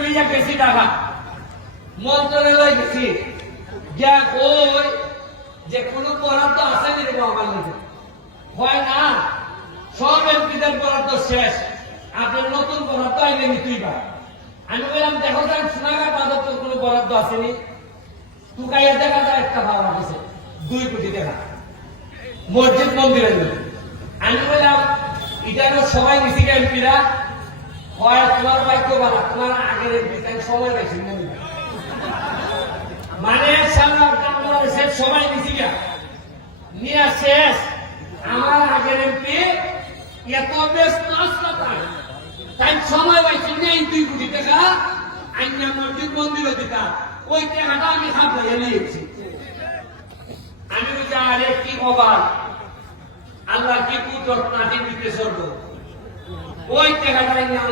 লইয়া গেছি টাকা মন্ত্রণালয় গেছি গিয়া কই যে কোনো বরাদ্দ আছে নি রে আমার নিতে হয় না সব এমপিদের বরাদ্দ শেষ আপনার নতুন বরাদ্দ আইনে নি তুইবা আমি বললাম দেখো যান সোনাগা বাদক কোনো বরাদ্দ আসেনি টুকাইয়া দেখা যায় একটা পাওয়া গেছে 2 কোটি টাকা মসজিদ মন্দিরের জন্য আমি বললাম এটা সবাই নিছি এমপিরা হয় তোমার ভাগ্য ভালো তোমার আগের এমপি তাই সময় পাইছি মানে সামনে বাংলাদেশের সবাই নিছি গা নিয়ে শেষ আমার আগের এমপি এত ব্যস্ত তাই সময় পাইছি নেই 2 কোটি টাকা আইনা মসজিদ মন্দিরও দিতা ওই টাকাটা আমি খাবো নিয়েছি আমি বলছি আরে কি খবর আল্লাহ কি কুদরত নাটি দিতে সরব ওই টাকাটা আইনা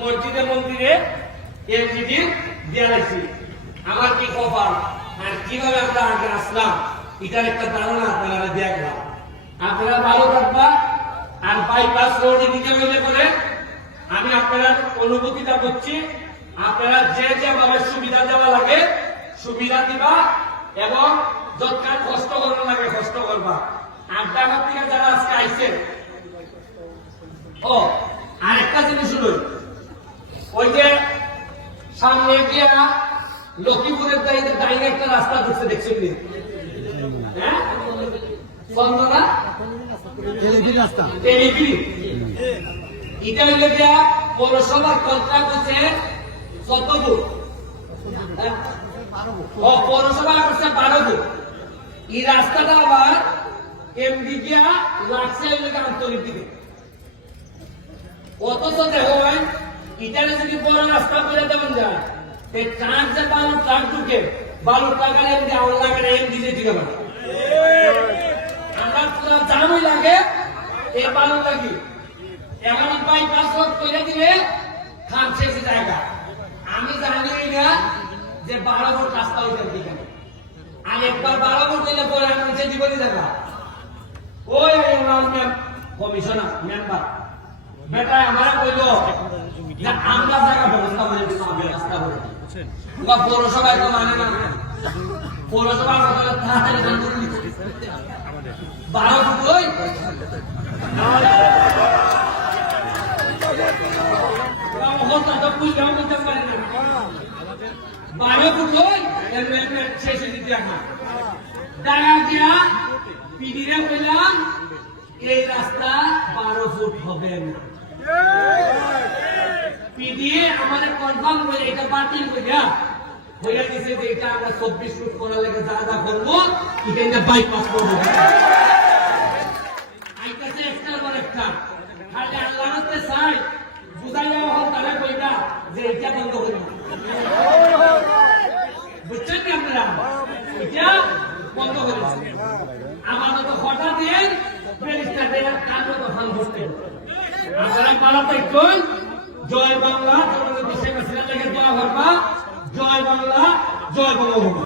মসজিদে মন্দিরে এলজিডি দিয়ালাইছি আমার কি খবর আর কিভাবে আমরা আগে আসলাম এটার একটা ধারণা আপনারা দেখলাম আপনারা ভালো থাকবা আর বাইপাস রোডে দিতে হইলে বলে আমি আপনার অনুভূতিটা করছি আপনারা যে যেভাবে সুবিধা দেওয়া লাগে সুবিধা দিবা এবং যতক্ষণ কষ্ট করানো লাগে কষ্ট করবা আর ঢাকা থেকে যারা আজকে আইছে ও আরেকটা জিনিস শুনুন ওই যে সামনে গিয়া লক্ষ্মীপুরের দাইনে একটা রাস্তা ঢুকছে দেখছেন নি হ্যাঁ চন্দনা রাস্তা এটা হইলে গিয়া পৌরসভার কন্ট্রাক্ট হচ্ছে 14 ফুট পৌরসভা করছে 12 ফুট এই রাস্তাটা আবার এমডি গিয়া লাগছে আন্তরিক দিকে অথচ দেখো ভাই ইটারে যদি বড় রাস্তা করে দেবেন যায় ট্রাক যে বালুর ট্রাক ঢুকে বালুর ট্রাক আর এমডি আউল লাগে না এমডি যে ঠিক আছে আমরা পুরো জামই লাগে এই বালু লাগি এখন বাইপাস রোড করে দিলে খাম শেষ জায়গা আমি জানি না যে 12 ফুট রাস্তা ওইখান থেকে আর একবার 12 ফুট দিলে পরে আমি নিচে জীবনী দেখা ওই কমিশনার মেম্বার বেটা আমরা কইলো যে আমরা জায়গা ব্যবস্থা করে দিলাম আমি রাস্তা করে বা পৌরসভায় তো মানে না পৌরসভার কথা তাড়াতাড়ি করে দিতে 12 ফুট ওই কথা তো বুঝলাম বুঝতে পারি না 12 ফুট ওই শেষে দিতে এখন দাঁড়া দিয়া পিডিরে বললাম এই রাস্তা 12 ফুট হবে না পিডিএ আমাদের কনফার্ম করে এটা বাতিল কইরা হইয়া দিছে যে এটা আমরা 24 ফুট করার লাগে যা যা করবো এটা বাইপাস করবো আইতাছে একটা বড় একটা খালি আল্লাহ রাস্তে চাই বুঝাইয়া হল তারা কইটা যে এটা বন্ধ করি বুঝছেন কি আপনারা এটা বন্ধ করি আমাদের তো হঠাৎ দিয়ে ব্যারিস্টার দেয়া কাজও তো ফান করতে আপনারা পালাতে কই জয় বাংলা জনগণের দেশে কাছে লাগে দোয়া করবা জয় বাংলা জয় বঙ্গবন্ধু।